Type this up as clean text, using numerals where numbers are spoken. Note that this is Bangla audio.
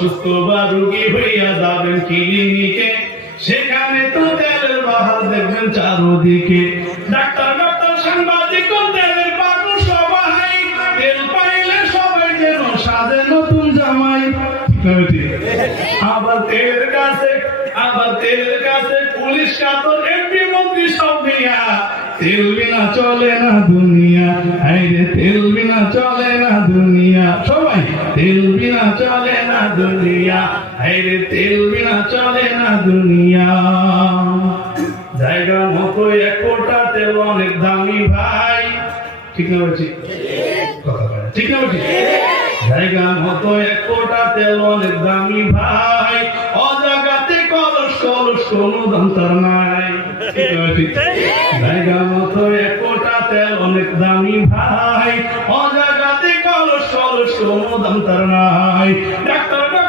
সুস্থ বা রোগী হইয়া যাবেন ক্লিনিকে, সেখানে তো তেলের বাহার দেখবেন চারদিকে। ডাক্তার ডাক্তার সাংবাদিক তেলের পাগল সবাই, তেল পাইলে সবাই যেন সাজে নতুন জামাই। আবার তেলের কাছে পুলিশ কাতর এমপি মন্ত্রী সব মিয়া। তেল বিনা চলে না দুনিয়া, হায়রে তেল বিনা চলে না দুনিয়া। সবাই তেল বিনা চলে না দুনিয়া, হায়রে তেল বিনা চলে না দুনিয়া। জায়গা মতো এক কোটা তেল অনেক দামি ভাই, ঠিক না বলছি? কথা বলে ঠিক না বলছি? জায়গা মতো এক কোটা তেল অনেক দামি ভাই, অজাগাতে কলস কলস কোনো দাম তার নাই। জায়গা মতো এক কোটা তেল অনেক দামি ভাই, অজাগাতে কলস কলস কোনো দাম তার নাই। ডাক্তার